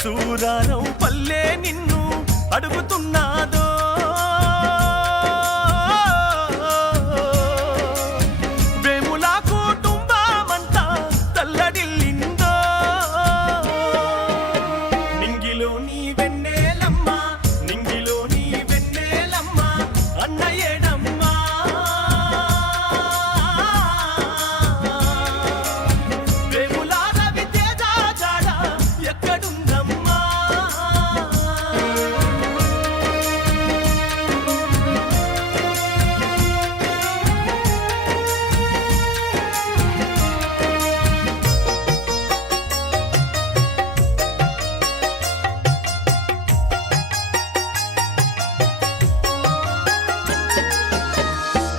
సూరారం పల్లె నిన్ను అడుగుతున్నాదో వేముల కుటుంబమంతా తల్లడిల్లిందో నింగిలో నీ వెన్నెలమ్మ నింగిలో నీ వెన్నెలమ్మ అన్నయ్యేడమ్మా వేముల రవితేజ జాడ ఎక్కడుందమ్మా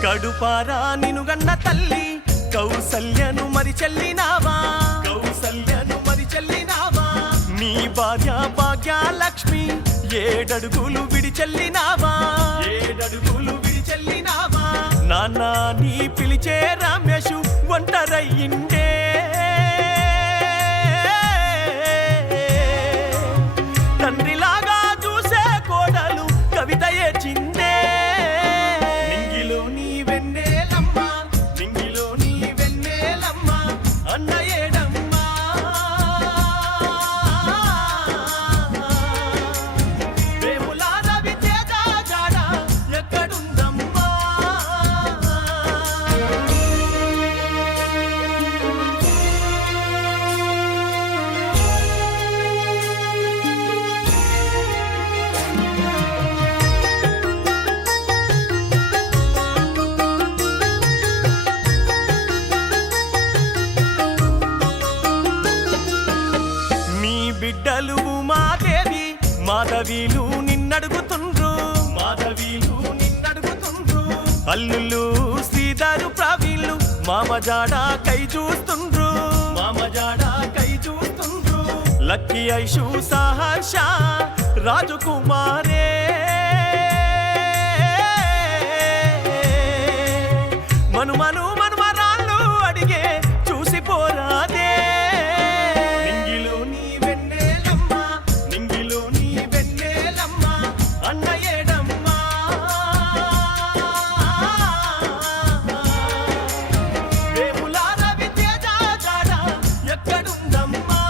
కడుపారా నినుగన్న తల్లి కౌసల్యను మరి చెల్లినావా కౌసల్యను మరి చెల్లినావా నీ భార్య భాగ్యలక్ష్మి ఏడడుగులు విడి చెల్లినావా ఏడడుగులు విడి చెల్లినావా నాన్న నీ పిలిచే రమేషు ఒంటరయ్యిండే తండ్రిలాగా చూసే కోడలు కవిత ఏచిందే నింగిలో నీ వెన్నెలమ్మ నింగిలో నీ వెన్నెలమ్మ అన్నయ్యేడమ్మా వేముల రవితేజ జాడ ఎక్కడుందమ్మా నీ బిడ్డలు ఉమాదేవి మాధవీలు నిన్నడుగుతుండ్రు మాధవీలు నిన్నడుగుతుండ్రు అల్లుళ్ళు శ్రీధరు ప్రవీళ్ళు మామజాడ కై చూస్తుండ్రు మామజాడ కై చూస్తుండ్రు లక్కీ ఐషు సహర్ష రాజకుమారే మను మనుమరాళ్ళు అడిగే చూసిపోరాదే నింగిలో నీ వెన్నెలమ్మ నింగిలో నీ వెన్నెలమ్మ అన్నయ్యేడమ్మా వేముల రవితేజ జాడ ఎక్కడుందమ్మా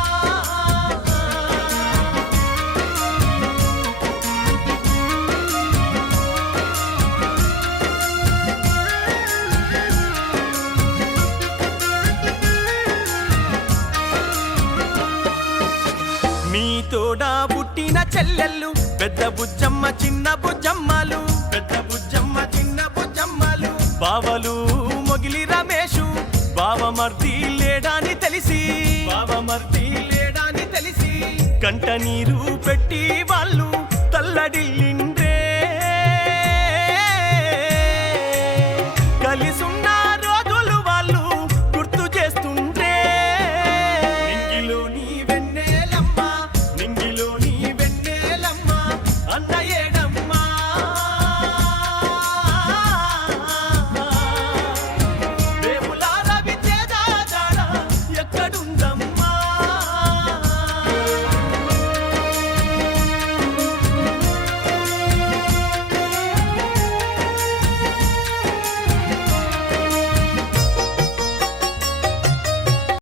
నీ తోడా పుట్టిన చెల్లెళ్ళు పెద్ద బుజ్జమ్మ చిన్న బుజ్జమ్మలు పెద్ద బుజ్జమ్మ చిన్న బుజ్జమ్మలు బావలు మొగిలి రమేషు బావమర్ది లేడాని తెలిసి బావమర్ది లేడాని తెలిసి కంట నీరు